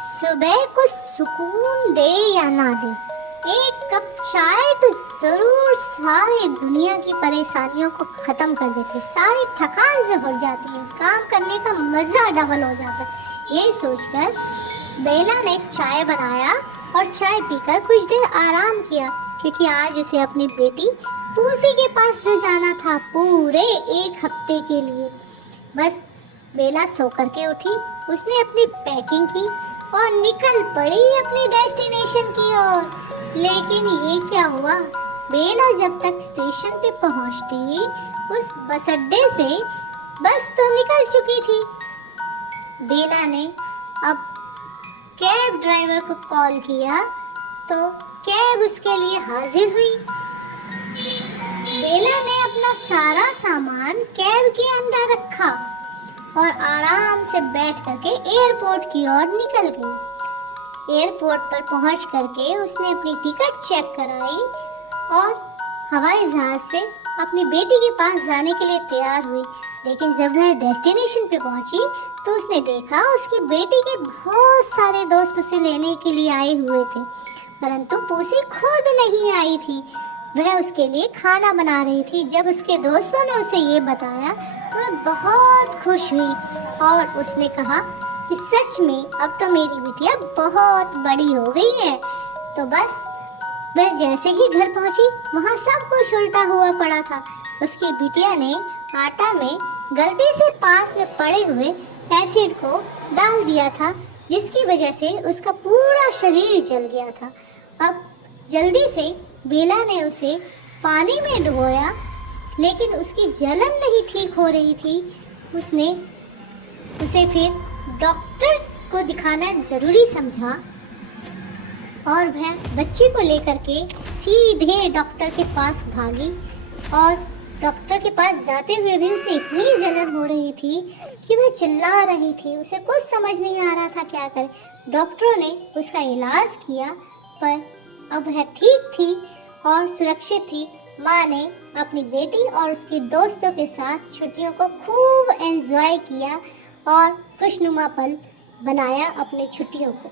सुबह को सुकून दे या ना दे, एक कप चाय तो जरूर सारी दुनिया की परेशानियों को खत्म कर देती, सारी थकान से हट जाती है, काम करने का मजा डबल हो जाता है। ये सोचकर बेला ने चाय बनाया और चाय पीकर कुछ देर आराम किया, क्योंकि आज उसे अपनी बेटी पूसी के पास जो जाना था पूरे एक हफ्ते के लिए। बस बेला सो करके उठी, उसने अपनी पैकिंग की और निकल पड़ी अपनी डेस्टिनेशन की ओर। लेकिन ये क्या हुआ, बेला जब तक स्टेशन पे पहुंचती उस बस अड्डे से बस तो निकल चुकी थी। बेला ने अब कैब ड्राइवर को कॉल किया तो कैब उसके लिए हाजिर हुई। बेला ने अपना सारा सामान कैब के अंदर रखा और आराम से बैठ करके एयरपोर्ट की ओर निकल गई। एयरपोर्ट पर पहुंच करके उसने अपनी टिकट चेक कराई और हवाई जहाज से अपनी बेटी के पास जाने के लिए तैयार हुई। लेकिन जब वह डेस्टिनेशन पे पहुंची तो उसने देखा उसकी बेटी के बहुत सारे दोस्त उसे लेने के लिए आए हुए थे, परंतु पूसी खुद नहीं आई थी। वह उसके लिए खाना बना रही थी। जब उसके दोस्तों ने उसे ये बताया तो वह बहुत खुश हुई और उसने कहा कि सच में अब तो मेरी बिटिया बहुत बड़ी हो गई है। तो बस वह जैसे ही घर पहुंची वहाँ सब कुछ उल्टा हुआ पड़ा था। उसकी बिटिया ने आटा में गलती से पास में पड़े हुए एसिड को डाल दिया था, जिसकी वजह से उसका पूरा शरीर जल गया था। अब जल्दी से बेला ने उसे पानी में डुबोया, लेकिन उसकी जलन नहीं ठीक हो रही थी। उसने उसे फिर डॉक्टर्स को दिखाना जरूरी समझा और वह बच्चे को लेकर के सीधे डॉक्टर के पास भागी। और डॉक्टर के पास जाते हुए भी उसे इतनी जलन हो रही थी कि वह चिल्ला रही थी, उसे कुछ समझ नहीं आ रहा था क्या करे। डॉक्टरों ने उसका इलाज किया पर अब वह ठीक थी और सुरक्षित थी। माँ ने अपनी बेटी और उसके दोस्तों के साथ छुट्टियों को खूब एंजॉय किया और खुशनुमा पल बनाया अपनी छुट्टियों को।